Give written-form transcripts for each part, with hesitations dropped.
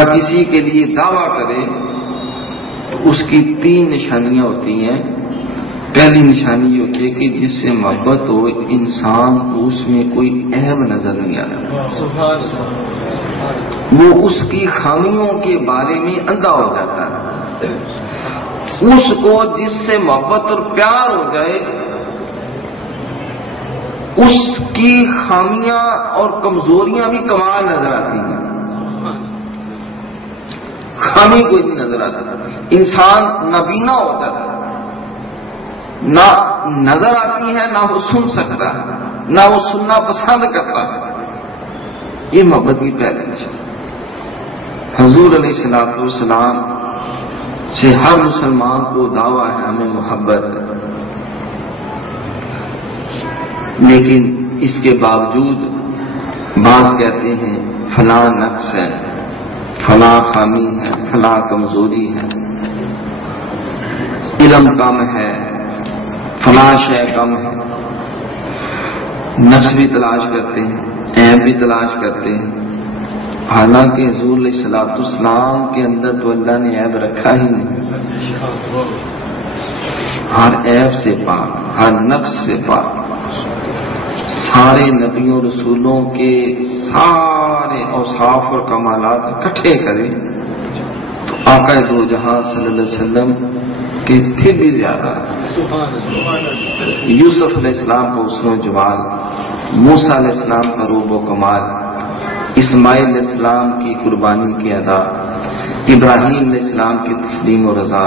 یا کسی کے لیے دعویٰ کرے تو اس کی 3 نشانیاں ہوتی ہیں۔ پہلی نشانی یہ ہوتی ہے کہ جس سے محبت ہو انسان کو اس میں کوئی عیب نظر نہیں آتا، وہ اس کی خامیوں کے بارے میں اندھا ہو جاتا ہے۔ اس کو جس سے محبت اور پیار ہو جائے اس کی خامیاں اور کمزوریاں بھی کمال نظر آتی ہیں، خامی کوئی نہیں نظر آتا، انسان نابینا ہو جاتا ہے، نہ نظر آتی ہے نہ وہ سن سکتا ہے، نہ وہ سننا پسند کرتا ہے۔ یہ محبت کی پہلی نشانی۔ حضور علیہ الصلوۃ والسلام سے ہر مسلمان کو دعویٰ ہے ہمیں محبت، لیکن اس کے باوجود بعض کہتے ہیں فلاں نقص ہے، فلاں خامی ہے، فلاں کمزوری ہے، علم کم ہے، فلاں شے کم ہے، نقص بھی تلاش کرتے ہیں، عیب بھی تلاش کرتے ہیں، حالانکہ حضور علیہ الصلوۃ والسلام کے اندر تو اللہ نے عیب رکھا ہی نہیں، ہر عیب سے پاک، ہر نقص سے پاک۔ سارے نبیوں رسولوں کے سارے اوصاف اور کمالات اکٹھے کریں تو آقا دو جہاں صلی اللہ علیہ وسلم کے پھر بھی زیادہ، یوسف علیہ السلام کو حسن و جمال، موسیٰ علیہ السلام کا روب و کمال، اسماعیل علیہ السلام کی قربانی کی ادا، ابراہیم علیہ السلام کی تسلیم و رضا،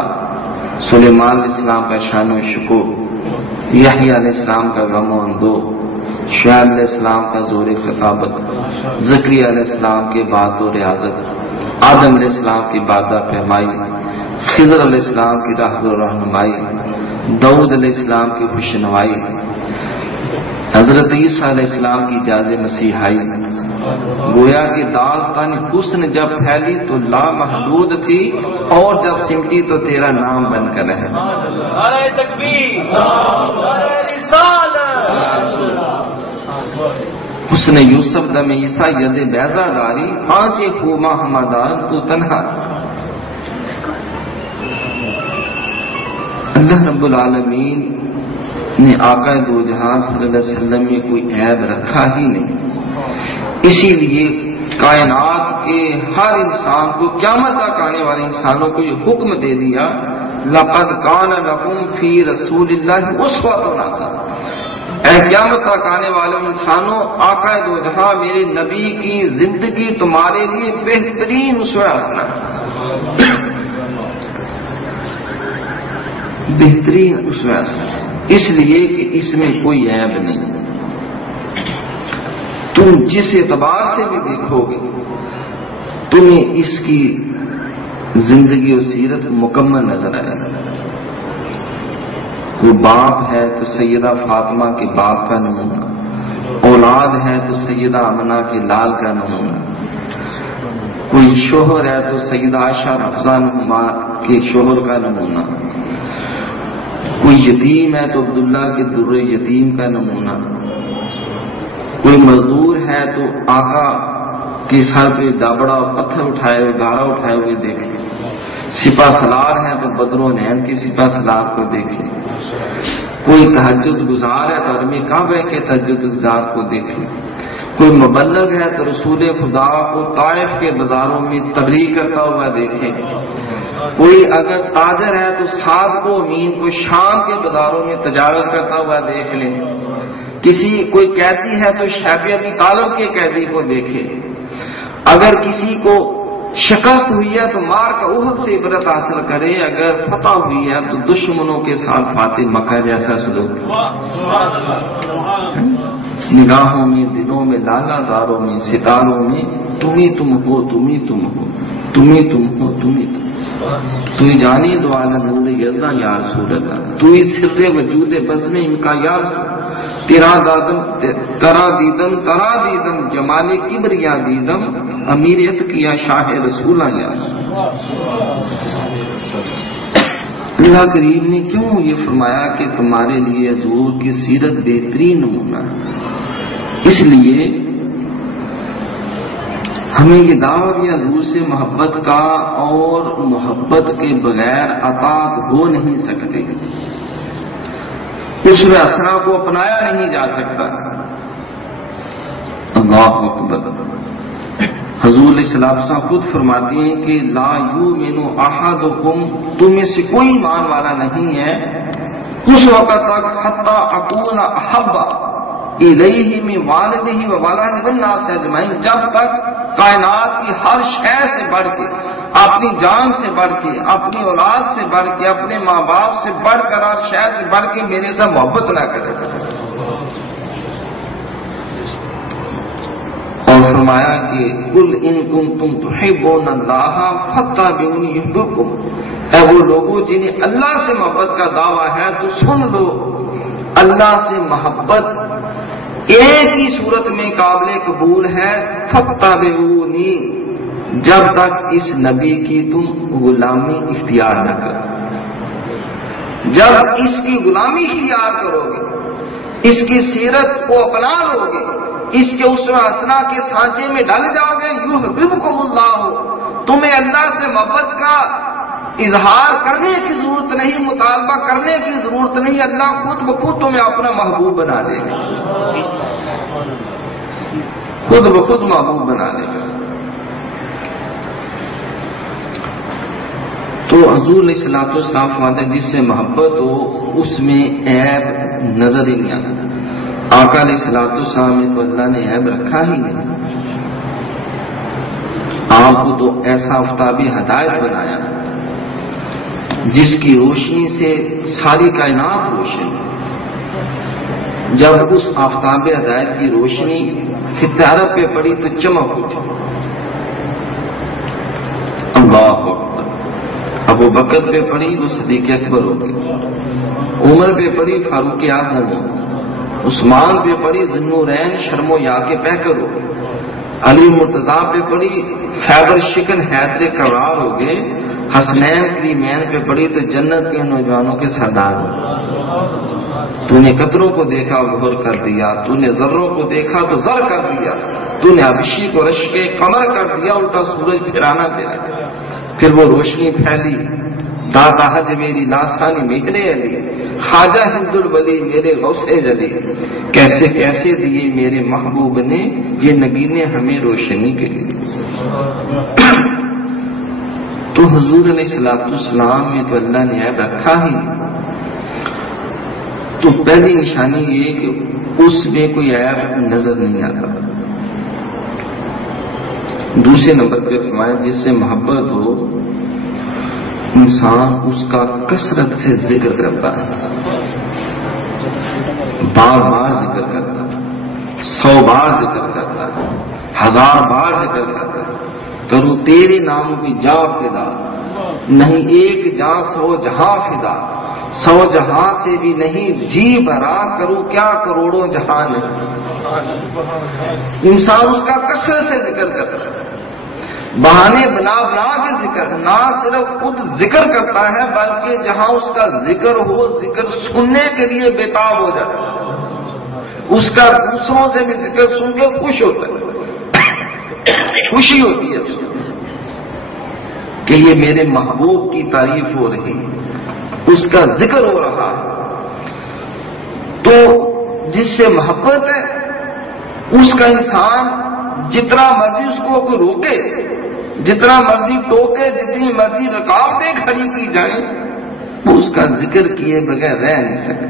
سلیمان علیہ السلام کا شان و شکر، یحییٰ علیہ السلام کا غم و اندو، شعیب علیہ السلام کا زور خطابت، زکریا علیہ السلام کے بات و ریاضت، آدم علیہ السلام کی بادہ پیمائی، خضر علیہ السلام کی راہ و رہنمائی، داؤد علیہ السلام کی خوشنوائی، حضرت عیسیٰ علیہ السلام کی جاز مسیحائی۔ گویا کہ داستان حسن جب پھیلی تو لامحدود تھی اور جب سمٹی تو تیرا نام بن کر ہے۔ نعرہ تکبیر، نعرہ رسالت۔ حسن یوسف دم عیسیٰ ید بیضا داری، پانچے خوما ہمادار تو تنہا۔ اللہ رب العالمین نے آقا دو جہاں صلی اللہ علیہ وسلم میں کوئی عیب رکھا ہی نہیں، اسی لیے کائنات کے ہر انسان کو، قیامت تک آنے والے انسانوں کو یہ حکم دے دیا لقد کان لکم فی رسول اللہ اسوۃ حسنہ، اے قیامت تک آنے والے انسانوں آقا دو جہاں میرے نبی کی زندگی تمہارے لیے بہترین اسوہ حسنہ، بہترین اسوہ حسنہ، اس لیے کہ اس میں کوئی عیب نہیں۔ تم جس اعتبار سے بھی دیکھو گے تمہیں اس کی زندگی و سیرت مکمل نظر آئے گا۔ کوئی باپ ہے تو سیدہ فاطمہ کے باپ کا نمونہ، اولاد ہے تو سیدہ آمنہ کے لال کا نمونہ، کوئی شوہر ہے تو سیدہ عائشہ حفصہ کے شوہر کا نمونہ، کوئی یتیم ہے تو عبداللہ کے در یتیم کا نمونہ، کوئی مزدور ہے تو آقا کے سر پہ دابڑا پتھر اٹھائے ہوئے، گارا اٹھائے ہوئے دیکھے، سپہ سالار ہے تو بدر و نین کی سپہ سالار کو دیکھے، کوئی تہجد گزار ہے تو عالم کعبہ کے تہجد گزار کو دیکھے، کوئی مبلغ ہے تو رسول خدا کو طائف کے بازاروں میں تبلیغ کرتا ہوا دیکھے، کوئی اگر تاجر ہے تو سعد کو امین کو شام کے بازاروں میں تجارت کرتا ہوا دیکھ لے، کوئی قیدی ہے تو شیخ ابی طالب کے قیدی کو دیکھے، اگر کسی کو شکست ہوئی ہے تو مار کا احد سے عبرت حاصل کرے، اگر فتح ہوئی ہے تو دشمنوں کے ساتھ فاتح مکہ جیسا سلوک، نگاہوں میں، دلوں میں، لالا داروں میں، ستاروں میں تم ہی تم ہو، تم ہی تم ہو، تم ہی تم ہو، تم ہی تم، تو ہی جانی دو عالم یزدہ یا رسول اللہ، تو ہی سر وجود بزم امکا یا تیرا دیدم جمال کبریا دیدم امیریت کیا شاہ رسولہ یا اللہ کریم نے کیوں یہ فرمایا کہ تمہارے لیے حضور کی سیرت بہترین نمونہ ہے؟ اس لیے ہمیں یہ دعوت یا حضور سے محبت کا اور محبت کے بغیر اطاعت ہو نہیں سکتے، اس میں اسرا کو اپنایا نہیں جا سکتا۔ اللہ اکبر۔ حضور علیہ السلام خود فرماتے ہیں کہ لا یؤمن احدکم، تم میں سے کوئی ایمان والا نہیں ہے اس وقت تک حتی اکون احب الیہ من والدہ و ولدہ والناس اجمعین، جب تک کائنات کی ہر شے سے بڑھ کے، اپنی جان سے بڑھ کے، اپنی اولاد سے بڑھ کے، اپنے ماں باپ سے بڑھ کر ہر شے سے بڑھ کے میرے سے محبت نہ کرے۔ اور فرمایا کہ قل ان کنتم تحبون اللہ فاتبعونی یحببکم، اے وہ لوگوں جنہیں اللہ سے محبت کا دعویٰ ہے تو سن لو، اللہ سے محبت ایک ہی صورت میں قابل قبول ہے، فاتبعونی، جب تک اس نبی کی تم غلامی اختیار نہ کرو۔ جب اس کی غلامی اختیار کرو گے، اس کی سیرت کو اپنا لو گے، اس کے اسوہ حسنہ کے سانچے میں ڈل جاؤ گے، یحببکم اللہ، تمہیں اللہ سے محبت کا اظہار کرنے کی ضرورت نہیں، مطالبہ کرنے کی ضرورت نہیں، اللہ خود بخود تمہیں اپنا محبوب بنا دے گا، خود بخود محبوب بنا دے گا۔ تو حضور علیہ السلام فرماتے جس سے محبت ہو اس میں عیب نظر ہی نہیں آتا۔ آقا علیہ السلام میں تو اللہ نے عیب رکھا ہی نہیں، آپ کو تو ایسا آفتابی ہدایت بنایا جس کی روشنی سے ساری کائنات روشن، جب اس آفتاب ہدایت کی روشنی ستارہ پہ پڑی تو چمک اٹھی۔ اللہ اکبر۔ ابو بکر پہ پڑی وہ صدیق اکبر ہو گئی، عمر پہ پڑی فاروق اعظم ہو گئی، عثمان پہ پڑی ذوالنورین شرم و یا کے پیکر ہو گئے، علی مرتضیٰ پہ پڑی خیبر شکن حیدر کرار ہو گئے، حسنین کریمین پہ پڑی تو جنت کے نوجوانوں کے سردار ہو گئے۔ تو نے قطروں کو دیکھا غبر کر دیا، تو نے ذروں کو دیکھا تو زر کر دیا، تو نے ابشی کو رشک قمر کر دیا، الٹا سورج پھرانا تیرا۔ پھر وہ روشنی پھیلی، دادا حج میری لاسانی میرے علی، خواجہ ہند الولی میرے غوث جلی، کیسے کیسے دیے میرے محبوب نے یہ نگینے ہمیں روشنی کے لیے۔ تو حضور علیہ السلام میں تو اللہ نے عیب رکھا ہی نہیں۔ تو پہلی نشانی یہ کہ اس میں کوئی عیب نظر نہیں آتا۔ دوسرے نمبر پہ فرمایا جس سے محبت ہو انسان اس کا کثرت سے ذکر کرتا ہے، بار بار ذکر کرتا ہے، 100 بار ذکر کرتا ہے، 1000 بار ذکر کرتا ہے۔ کروں تیرے نام کی جا فدا، نہیں ایک جہاں 100 جہاں فدا، 100 جہاں سے بھی نہیں جی بھرا، کروں کیا کروڑوں جہاں نہیں۔ انسان اس کا کثرت سے ذکر کرتا ہے، بہانے بنا بنا کے ذکر، نہ صرف خود ذکر کرتا ہے بلکہ جہاں اس کا ذکر ہو، ذکر سننے کے لیے بےتاب ہو جاتا ہے، اس کا دوسروں سے بھی ذکر سن کے خوش ہوتا ہے، خوشی ہوتی ہے کہ یہ میرے محبوب کی تعریف ہو رہی ہے، اس کا ذکر ہو رہا ہے۔ تو جس سے محبت ہے اس کا انسان جتنا مرضی اس کو کوئی روکے، جتنا مرضی ٹوکے، جتنی مرضی رکاوٹیں کھڑی کی جائیں، وہ اس کا ذکر کیے بغیر رہ نہیں سکتا۔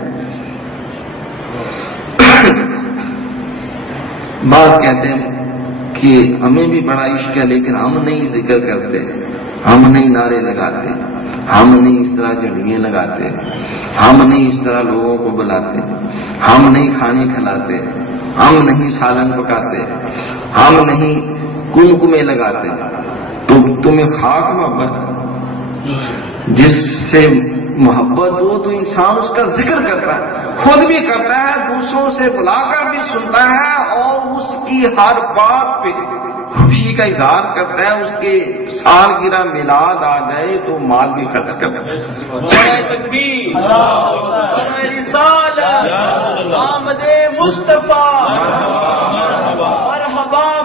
بعض کہتے ہیں کہ ہمیں بھی بڑا عشق ہے لیکن ہم نہیں ذکر کرتے، ہم نہیں نعرے لگاتے، ہم نہیں اس طرح جھڑیاں لگاتے، ہم نہیں اس طرح لوگوں کو بلاتے، ہم نہیں کھانے کھلاتے، ہم نہیں سالن پکاتے، ہم نہیں کمکمے لگاتے۔ تو تمہیں خاک محبت، جس سے محبت ہو تو انسان اس کا ذکر کرتا ہے، خود بھی کرتا ہے، دوسروں سے بلا کر بھی سنتا ہے، اور اس کی ہر بات پہ خوشی کا اظہار کرتا ہے۔ اس کے سالگرہ میلاد آ جائے تو مال بھی خرچ کرتا ہے۔ تکبیر، رسالت، آمد مصطفیٰ، مرحبا